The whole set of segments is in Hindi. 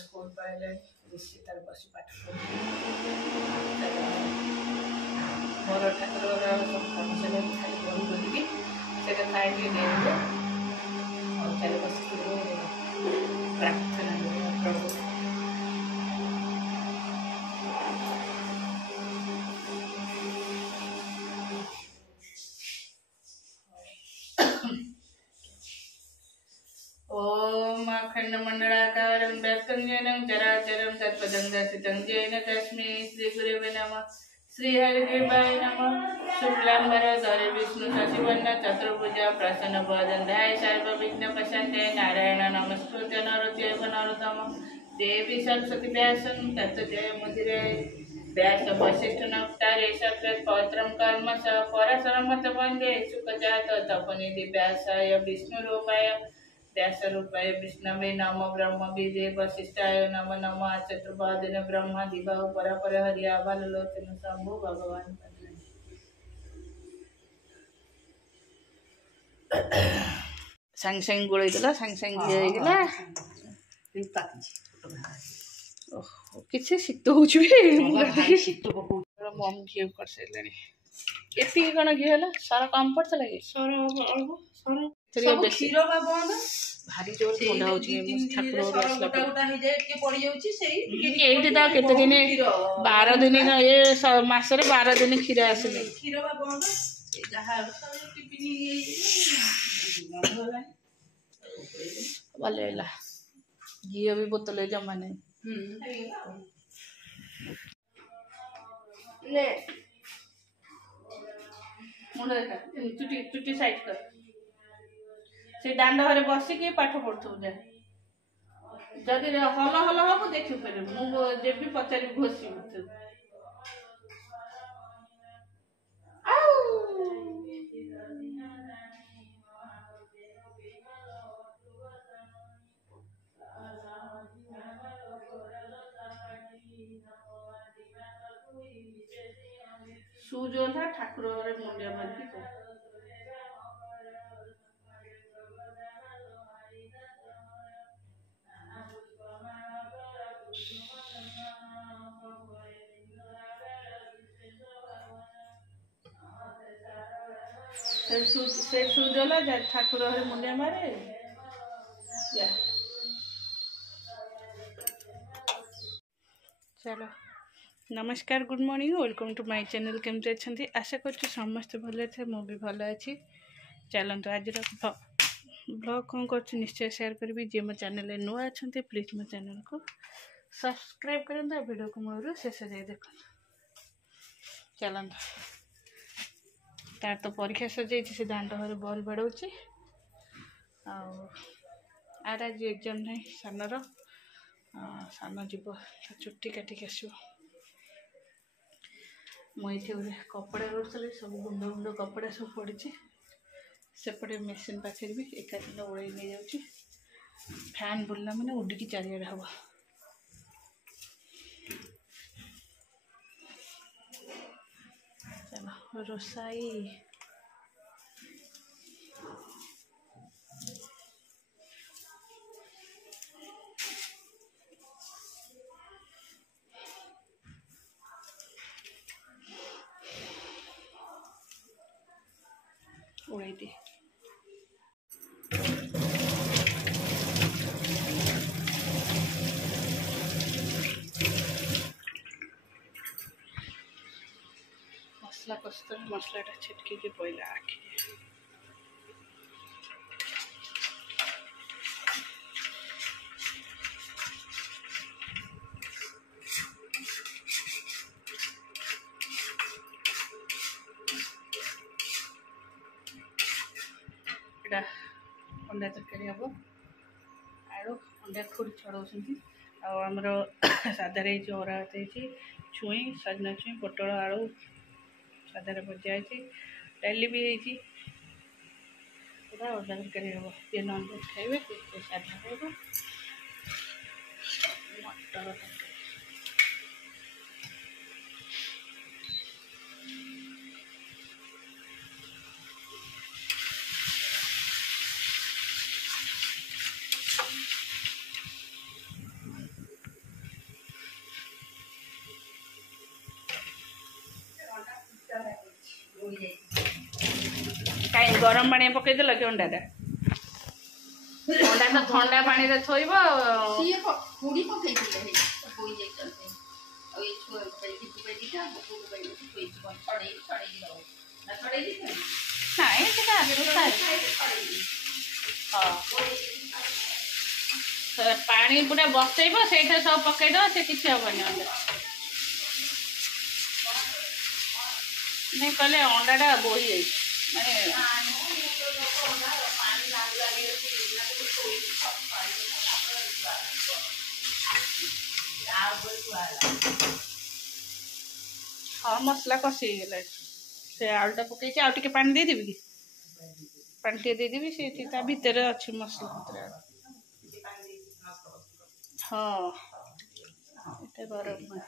स्कूल पढ़े ऋषि तार बस पाठ मोर ठाकुर सब काम खाली बंद करके से खाई देवे और खाली बस प्रार्थना प्रभु ओम अखंडमंडलाकारं व्याप्तं येनं चराचरं तत्पदं दर्शितं येन तस्मै श्रीगुरवे नमः। श्रीहरिदेवाय नमः। शुक्लांबरधरं विष्णु शशिवर्णं चतुर्भुजं प्रसन्नवदनं ध्यायेत् सर्वविघ्नोपशान्तये नारायणं नमस्कृत्य नरं चैव नरोत्तमं देवी सरस्वती व्यासं ततो जयमुदीरयेत्। व्यास वसिष्ठ नमस्कारे सकृत् पौत्रं कर्म स पराशरमत वन्दे सुखजात तपनिधि व्यासाय विष्णुरूपाय व्यासरूपाय विष्णवे नमो ब्रह्म विदे वसिष्ठाय नमो नमः। चतुर्बादिन ब्रह्म दिवा परापर हरि आबालोचन शंभु भगवान सांग सांग गोळे देला सांग सांग हे गेला किसी शीत होउछि शीत मम घी कर सैलानी एति कण घी होला सारा काम पड़ता लगे सर सब क्षीर बा बंद भारी जोर ठंडा होछि ठाकुर गोटा गोटा हे जाय के पड़ी जाउछि सेही एठी दा केते दिन 12 दिन ए मास रे 12 दिन क्षीर आसले क्षीर बा बंद जहा टिपिनी बंद होला भलेला घी भी बोतल जमा नहीं ले मुंड देखा चुटी चुटी साइड कर से दांड घरे बसिकी पाठ पढ़ु जा जदि हल हल हम देखि पारे मु जेबी पचारि घोसी सुजोधा ठाकुर घरे मुंडिया मारिकी कर से सुजला जा ठाकुर घरे मुंडिया मारे जा चलो नमस्कार good morning welcome to my channel केमती अच्छे आशा कर समस्त भले थे मु भी भल अच्छी चलते आज ब्लॉग कौन कर निश्चय शेयर करी जी मो चैनल नुआ अच्छा प्लीज मो चैनल को सब्सक्राइब करते वीडियो को मूल शेष जाए देख चलता तार तो परीक्षा सजाई से दांड घर बल बाड़े आर आज एग्जाम नहीं सानर सान जीव चुट्टी काटिक आस मुझे कपड़ा करी सब गुंड गुंड कपड़ा सब पड़ी सेपटे मेसीन पाखे भी एका दिन ओढ़ नहीं जाऊँगी फैन बुलला मैंने उड़िकी चारिड़े हम चलो रोसाई उड़ाई दे मसला कस्त मसलाटा छिटकी पहला आखि अंडा तरकारी हम आलू अंडा खुद छड़ाऊँ आमर साधार अरा छुई सजना छुई पोटल आलू साधार भजा डाली भी पूरा अंडा तरकारी हम ये नॉनभेज खाइबे साधा खाइब मटर तरकारी कहीं गरम पानी पकईदेल कि अंडा अंडा तो ठंडा पानी रे थोइबो सिए पूरी पकई दिले हे बोई जाई चलते अब ये छुआ पे दीटा बुकु पे कोई छड़े दियो ना छड़े दी नहीं सेटा हां पानी पूरा बसैबो सेठे सब पकई दो से किछ होबनी अंडा नहीं कहले अंडाटा बोही जाई माने हाँ मसला कषि से आलुटा पकई आउ पानी दे देबी कि पानी टे दे देबी से भितर अच्छी मसला हाँ ये गरम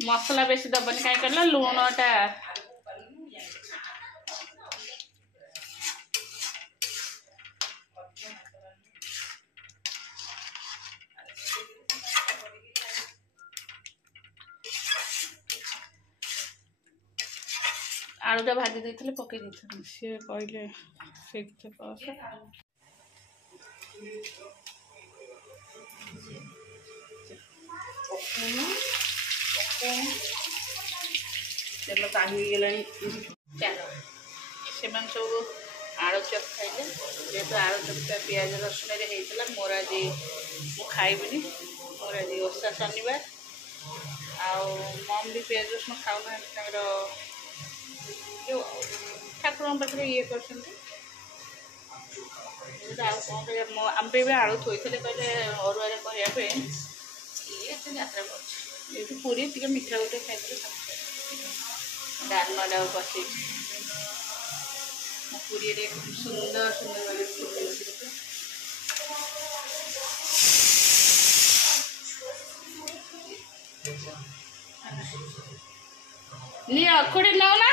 मसला बेसी दबनी कहीं कर लुणटा आलुटा भाजी देते पकई देते सी कहले तेल ताहीगला चलो से सब आलू चप खाइले जेहेतु आलू चपटा पियाज रसुन होता मोर आज खाइबी मोर आज ओषा शनिवार मम भी पियाज रसुन खाऊना ठाकुर पाखे ये कर आम भी आलू थोई कहले अरुआ कहवाई ये यात्रा कर पूरी टे मीठा गोटे खाई डालमा बसई पूरी सुंदर सुंदर खुड़ी नौ ना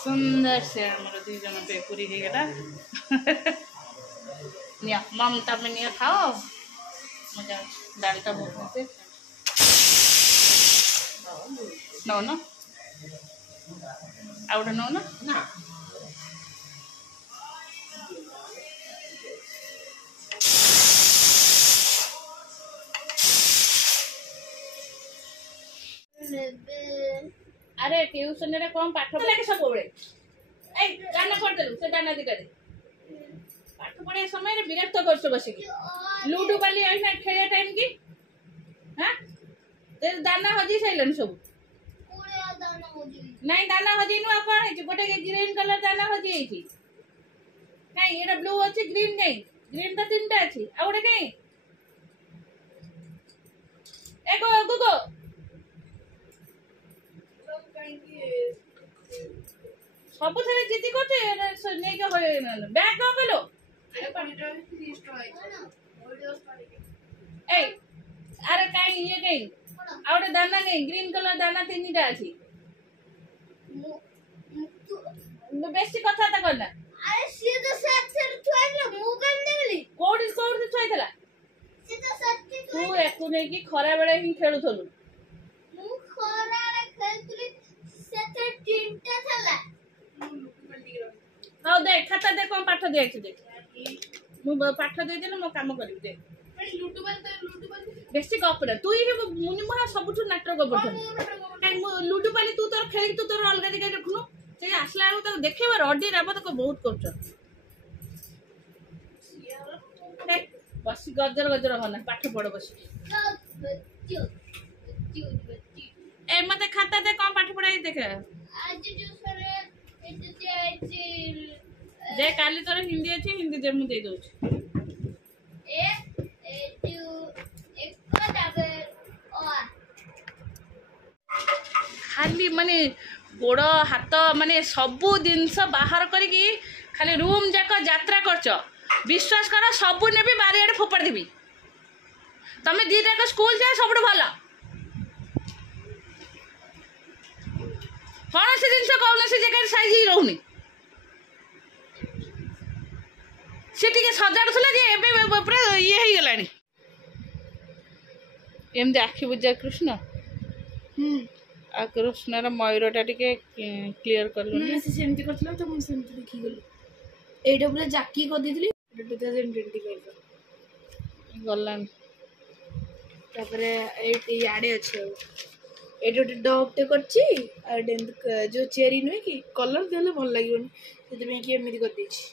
सुंदर से हमारे दी जन पे पूरी हो गला निया ममता में निया खाओ मजा डालता बहुत नौ ना आउट नौ ना ना अरे ट्यूशन रे कौन पाठ लगे सब ए गाना पढ़देलु से गाना दिका दे पाठ पढ़े समय रे विरक्त करछ बसी लूडो बाली आइना खेलिया टाइम की हां ते दाना हजी सैलन सब पूरा दाना हजी नहीं दाना हजी नु कोन है गोटे ग्रीन कलर दाना हजी है नहीं एरा ब्लू अछि ग्रीन नहीं ग्रीन तो तीनटा अछि आ गोटे कहीं एको गुगो सब थे जीती करते नहीं के बैग कौन कलो ए अरे कहीं ये कहीं आउटे दाना कहीं ग्रीन कलर दाना तीनटा अछि बेसी कथा त करना अरे सी तो सेट थोइला मु कम देली कोडी कोडी थोइला सी तो सच्ची तू एको नै कि खरा बेले ही खेलुथलु मु खरा रे खेलतली सेट तीनटा थला हाँ देख खाता देख कौन पाठ दिया देख मु पाठ दे देले मो काम करी दे बेसी गपड़ा तू ही मुनि मोहा सबुठ नाटक गपड़ लुडु पाली तू तोर खेली तू तोर अलग दिखे देखुनु से आसला तो देखेबार अड्डी राब तो बहुत करछ बसी गजर गजर होना पाठ पढ़ बसी ए मते खाता दे कौन पाठ पढ़ाई देख आज ट्यूशन दे काली तोर हिंदी अच्छी हिंदी दे मु दे दउछ खाली माने गोड़ हाथ माने सबू जिनस बाहर करी खाली रूम जाक यात्रा करछ विश्वास कर सब ने बारियाड़े फोपाड़ी देवी तुम दीटा स्कूल जाए सब भल कौन से जिन कौन से जगह साइज ही रोनी सी टे सजाड़ुला ये हो गला एमती आखि बुझा कृष्ण आ कृष्णर मयूरटा टिके क्लियर कर सेमती करथला तो हम सेमती देखि गेल एटा पूरा जाकी कर दितली 2025 गलान तापरे एटी याडे अछि एटा गोटे डॉगटे करछि आ जो चेरी नुहे कि कलर देले भल लागिवनी सेते में कि एमिति कर दैछि।